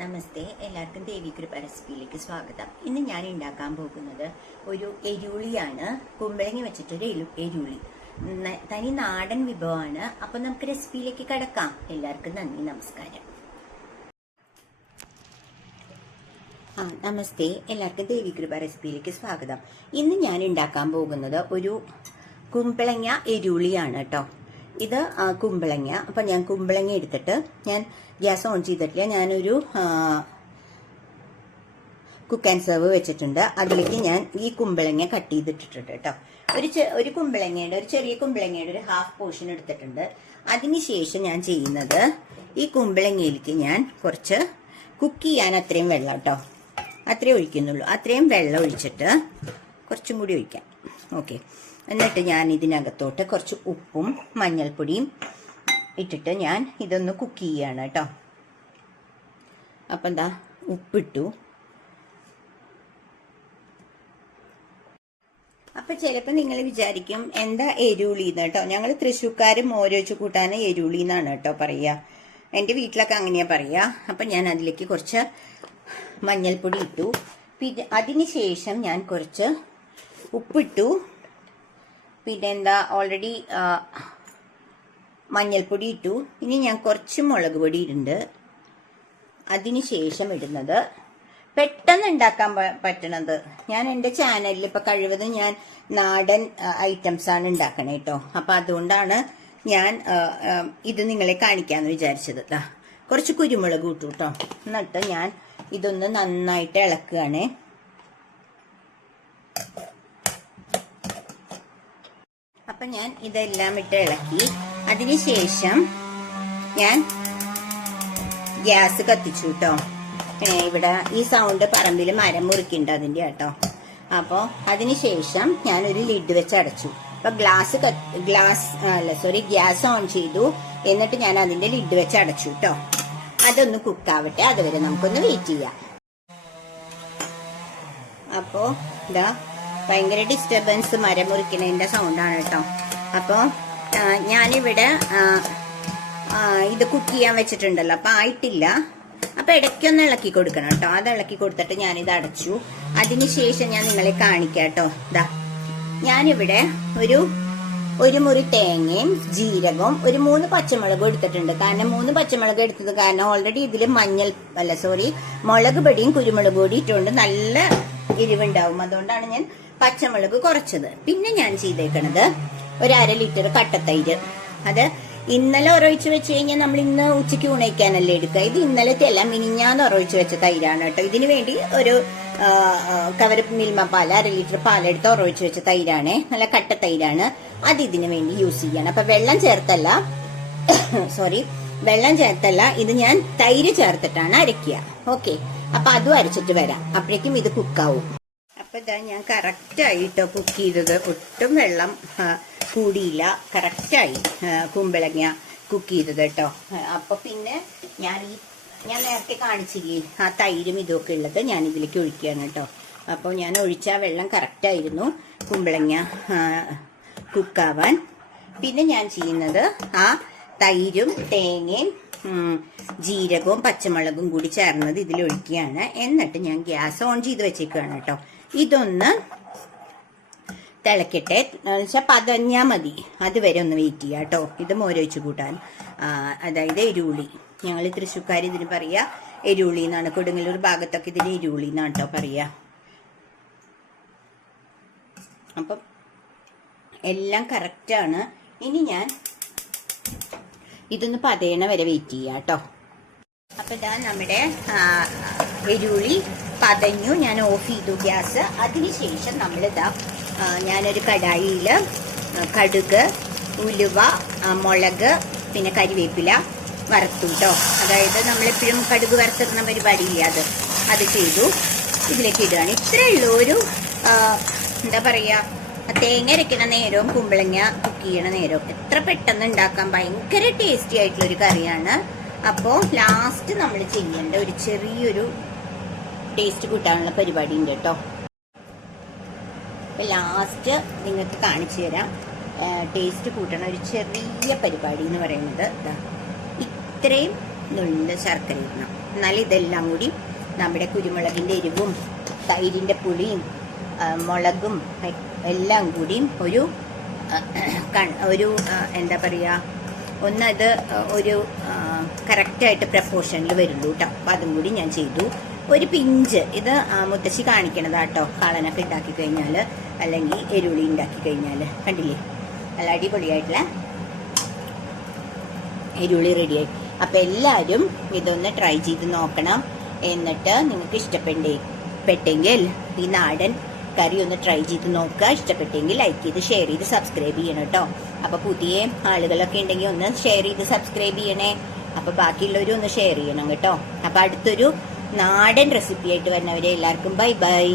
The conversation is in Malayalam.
നമസ്തേ, എല്ലാവർക്കും ദേവികൃപ റെസിപ്പിയിലേക്ക് സ്വാഗതം. ഇന്ന് ഞാൻ ഉണ്ടാക്കാൻ പോകുന്നത് ഒരു എരുളിയാണ്. കുമ്പളങ്ങി വെച്ചിട്ടൊരു എരുളി, തനി നാടൻ വിഭവമാണ്. അപ്പൊ നമുക്ക് റെസിപ്പിയിലേക്ക് കടക്കാം. എല്ലാവർക്കും നന്ദി, നമസ്കാരം. നമസ്തേ, എല്ലാവർക്കും ദേവികൃപ റെസിപ്പിയിലേക്ക് സ്വാഗതം. ഇന്ന് ഞാൻ ഉണ്ടാക്കാൻ പോകുന്നത് ഒരു കുമ്പളങ്ങ എരുളിയാണ് കേട്ടോ. ഇത് കുമ്പളങ്ങ. അപ്പൊ ഞാൻ കുമ്പളങ്ങ എടുത്തിട്ട് ഞാൻ ഗ്യാസ് ഓൺ ചെയ്തിട്ടില്ല. ഞാനൊരു കുക്ക് ആൻഡ് സെർവ് വെച്ചിട്ടുണ്ട്. അതിലേക്ക് ഞാൻ ഈ കുമ്പളങ്ങ കട്ട് ചെയ്തിട്ടിട്ടുണ്ട് കേട്ടോ. ഒരു കുമ്പളങ്ങയുടെ, ഒരു ചെറിയ കുമ്പളങ്ങയുടെ ഒരു ഹാഫ് പോർഷൻ എടുത്തിട്ടുണ്ട്. അതിനുശേഷം ഞാൻ ചെയ്യുന്നത്, ഈ കുമ്പളങ്ങയിലേക്ക് ഞാൻ കുറച്ച് കുക്ക് ചെയ്യാൻ അത്രയും വെള്ളം കേട്ടോ, അത്രയും ഒഴിക്കുന്നുള്ളൂ. അത്രയും വെള്ളം ഒഴിച്ചിട്ട് കുറച്ചും കൂടി ഒഴിക്കാം. ഓക്കെ. എന്നിട്ട് ഞാൻ ഇതിനകത്തോട്ട് കുറച്ച് ഉപ്പും മഞ്ഞൾപ്പൊടിയും ഇട്ടിട്ട് ഞാൻ ഇതൊന്ന് കുക്ക് ചെയ്യാണ് കേട്ടോ. അപ്പം എന്താ, ഉപ്പിട്ടു. അപ്പൊ ചിലപ്പോൾ നിങ്ങൾ വിചാരിക്കും എന്താ എരുളിന്ന് കേട്ടോ. ഞങ്ങൾ തൃശ്ശൂർക്കാർ മോരൊഴിച്ച് കൂട്ടാൻ എരുളി എന്നാണ് കേട്ടോ പറയുക. എൻ്റെ വീട്ടിലൊക്കെ അങ്ങനെയാ പറയുക. അപ്പം ഞാൻ അതിലേക്ക് കുറച്ച് മഞ്ഞൾപ്പൊടി ഇട്ടു. പിന്നെ അതിനുശേഷം ഞാൻ കുറച്ച് ഉപ്പിട്ടു. പിന്നെ എന്താ, ഓൾറെഡി മഞ്ഞൾപ്പൊടി ഇട്ടു. ഇനി ഞാൻ കുറച്ച് മുളക് പൊടി ഇടുന്നുണ്ട്. അതിനുശേഷം ഇടുന്നത് പെട്ടെന്ന് ഉണ്ടാക്കാൻ പറ്റണത്, ഞാൻ എൻ്റെ ചാനലിൽ ഇപ്പൊ കഴിവതും ഞാൻ നാടൻ ഐറ്റംസ് ആണ് ഉണ്ടാക്കണേ കേട്ടോ. അപ്പൊ അതുകൊണ്ടാണ് ഞാൻ ഇത് നിങ്ങളെ കാണിക്കാന്ന് വിചാരിച്ചത്. കുറച്ച് കുരുമുളക് ഇട്ടു കേട്ടോ. എന്നിട്ട് ഞാൻ ഇതൊന്ന് നന്നായിട്ട് ഇളക്കുകയാണ്. അപ്പൊ ഞാൻ ഇതെല്ലാം ഇട്ട് ഇളക്കി. അതിനുശേഷം ഞാൻ ഗ്യാസ് കത്തിച്ചു കേട്ടോ. ഇവിടെ ഈ സൗണ്ട് പറമ്പിൽ മരം മുറിക്കുന്നുണ്ട് അതിന്റെ കേട്ടോ. അപ്പോ അതിനുശേഷം ഞാൻ ഒരു ലിഡ് വെച്ച് അടച്ചു. അപ്പൊ ഗ്യാസ് ഓൺ ചെയ്തു. എന്നിട്ട് ഞാൻ അതിന്റെ ലിഡ് വെച്ച് അടച്ചു കേട്ടോ. അതൊന്ന് കുക്കാവട്ടെ, അതുവരെ നമുക്കൊന്ന് വെയിറ്റ് ചെയ്യാം. അപ്പോ ഇതാ ഭയങ്കര ഡിസ്റ്റർബൻസ്, മരം മുറിക്കുന്നതിന്റെ സൗണ്ടാണ് കേട്ടോ. അപ്പോൾ ഞാനിവിടെ ഇത് കുക്ക് ചെയ്യാൻ വെച്ചിട്ടുണ്ടല്ലോ, അപ്പൊ ആയിട്ടില്ല. അപ്പൊ ഇടയ്ക്കൊന്ന് ഇളക്കി കൊടുക്കണം കേട്ടോ. അത് ഇളക്കി കൊടുത്തിട്ട് ഞാനിത് അടച്ചു. അതിനുശേഷം ഞാൻ നിങ്ങളെ കാണിക്കാം കേട്ടോ. ഇതാ ഞാനിവിടെ ഒരു മുറി തേങ്ങയും ജീരകവും ഒരു 3 പച്ചമുളകും എടുത്തിട്ടുണ്ട്. കാരണം 3 പച്ചമുളക് എടുത്തത് കാരണം ഓൾറെഡി ഇതിൽ മുളക് പൊടിയും കുരുമുളക് പൊടി ഇട്ടുകൊണ്ട് നല്ല എരിവുണ്ടാവും. അതുകൊണ്ടാണ് ഞാൻ പച്ചമുളക് കുറച്ചത്. പിന്നെ ഞാൻ ചെയ്തേക്കണത് ഒരു 1/2 ലിറ്റർ കട്ടത്തൈര്. അത് ഇന്നലെ ഉറവിച്ച് വെച്ച് കഴിഞ്ഞാൽ നമ്മൾ ഇന്ന് ഉച്ചയ്ക്ക് ഉണയിക്കാനല്ലേ എടുക്കുക. ഇത് ഇന്നലത്തെ അല്ല, മിനിഞ്ഞാന്ന് ഉറവിച്ച് വെച്ച തൈരാണ് കേട്ടോ. ഇതിനു വേണ്ടി ഒരു കവർ മിൽമ പാൽ 1/2 ലിറ്റർ പാലെടുത്ത് ഉറവിച്ച് വെച്ച തൈരാണ്. നല്ല കട്ട തൈരാണ്. അത് ഇതിനു വേണ്ടി യൂസ് ചെയ്യണം. അപ്പൊ വെള്ളം ചേർത്തല്ല, ഇത് ഞാൻ തൈര് ചേർത്തിട്ടാണ് അരയ്ക്കുക. ഓക്കെ. അപ്പൊ അതും അരച്ചിട്ട് വരാം. അപ്പോഴേക്കും ഇത് കുക്കാവും. അപ്പൊ ഇതാ ഞാൻ കറക്റ്റായിട്ടോ കുക്ക് ചെയ്തത്. ഒട്ടും വെള്ളം കൂടിയില്ല, കറക്റ്റായി കുമ്പളങ്ങ കുക്ക് ചെയ്തത് കേട്ടോ. അപ്പൊ പിന്നെ ഞാൻ നേരത്തെ കാണിച്ചില്ലേ ആ തൈരും ഇതൊക്കെ ഉള്ളത് ഞാൻ ഇതിലേക്ക് ഒഴിക്കുകയാണ് കേട്ടോ. അപ്പോൾ ഞാൻ ഒഴിച്ച വെള്ളം കറക്റ്റായിരുന്നു കുമ്പളങ്ങ കുക്കാവാൻ. പിന്നെ ഞാൻ ചെയ്യുന്നത് ആ തൈരും തേങ്ങയും ജീരകവും പച്ചമുളകും കൂടി ചേർന്നത് ഇതിലൊഴിക്കുകയാണ്. എന്നിട്ട് ഞാൻ ഗ്യാസ് ഓൺ ചെയ്ത് വെച്ചേക്കുകയാണ് കേട്ടോ. ഇതൊന്ന് തിളക്കട്ടെ, എന്നുവെച്ചാൽ പതഞ്ഞാൽ മതി. അതുവരെ ഒന്ന് വെയിറ്റ് ചെയ്യാം കേട്ടോ. ഇത് മോരൊഴിച്ച് കൂട്ടാൻ, അതായത് എരുളി. ഞങ്ങൾ തൃശ്ശൂർക്കാർ ഇതിന് പറയാ എരുളി എന്നാണ്. കൊടുങ്ങല്ലൂർ ഭാഗത്തൊക്കെ ഇതിന് എരുളി എന്നാണ് കേട്ടോ പറയാ. അപ്പം എല്ലാം കറക്റ്റാണ്. ഇനി ഞാൻ ഇതൊന്ന് പതയണ വരെ വെയിറ്റ് ചെയ്യാം കേട്ടോ. അപ്പൊ ഇതാ നമ്മുടെ എരുളി പതഞ്ഞു. ഞാൻ ഓഫ് ചെയ്തു ഗ്യാസ്. അതിനുശേഷം നമ്മളിതാ ഞാനൊരു കടായിയിൽ കടുക്, ഉലുവ, മുളക്, പിന്നെ കരിവേപ്പില വറുത്തു കേട്ടോ. അതായത് നമ്മളെപ്പോഴും കടുക് വറുത്തിടുന്ന പരിപാടിയില്ല, അത് ചെയ്തു ഇതിലേക്ക് ഇടുകയാണ്. ഇത്രയേ ഉള്ളൂ. ഒരു എന്താ പറയാ, തേങ്ങ അരയ്ക്കുന്ന നേരവും കുമ്പളങ്ങ കുക്ക് ചെയ്യണ നേരവും എത്ര പെട്ടെന്ന് ഉണ്ടാക്കാൻ ഭയങ്കര ടേസ്റ്റി ആയിട്ടുള്ളൊരു കറിയാണ്. അപ്പോൾ ലാസ്റ്റ് നമ്മൾ ചെയ്യേണ്ട ഒരു ചെറിയൊരു ടേസ്റ്റ് കൂട്ടാനുള്ള പരിപാടി ഉണ്ട് കേട്ടോ. ലാസ്റ്റ് നിങ്ങൾക്ക് കാണിച്ചു തരാം ടേസ്റ്റ് കൂട്ടണ ഒരു ചെറിയ പരിപാടി എന്ന് പറയുന്നത് ഇത്രയും നുള്ളിൻ്റെ ശർക്കര ഇടണം. എന്നാൽ ഇതെല്ലാം കൂടി നമ്മുടെ കുരുമുളകിൻ്റെ എരിവും തൈരിൻ്റെ പുളിയും മുളകും എല്ലാം കൂടിയും ഒരു എന്താ പറയുക, ഒന്നത് ഒരു കറക്റ്റായിട്ട് പ്രപ്പോർഷനിൽ വരുള്ളൂ കേട്ടോ. അപ്പം അതും കൂടി ഞാൻ ചെയ്തു. ഒരു പിഞ്ച് ഇത് മുത്തശ്ശി കാണിക്കണതാട്ടോ, കാളനൊക്കെ ഉണ്ടാക്കി കഴിഞ്ഞാൽ അല്ലെങ്കിൽ എരുളി ഉണ്ടാക്കി കഴിഞ്ഞാൽ. കണ്ടില്ലേ, നല്ല അടിപൊളിയായിട്ടുള്ള എരുളി റെഡിയായി. അപ്പം എല്ലാവരും ഇതൊന്ന് ട്രൈ ചെയ്ത് നോക്കണം. എന്നിട്ട് നിങ്ങൾക്ക് ഇഷ്ടപ്പെട്ടെങ്കിൽ ഈ നാടൻ കറി ഒന്ന് ട്രൈ ചെയ്ത് നോക്കുക. ഇഷ്ടപ്പെട്ടെങ്കിൽ ലൈക്ക് ചെയ്ത് ഷെയർ ചെയ്ത് സബ്സ്ക്രൈബ് ചെയ്യണം കേട്ടോ. അപ്പോൾ പുതിയ ആളുകളൊക്കെ ഉണ്ടെങ്കിൽ ഒന്ന് ഷെയർ ചെയ്ത് സബ്സ്ക്രൈബ് ചെയ്യണേ. അപ്പോൾ ബാക്കിയുള്ളവരും ഒന്ന് ഷെയർ ചെയ്യണം കേട്ടോ. അപ്പോൾ അടുത്തൊരു നാടൻ റെസിപ്പി ആയിട്ട് വരുന്നവരെ എല്ലാവർക്കും ബൈ ബൈ.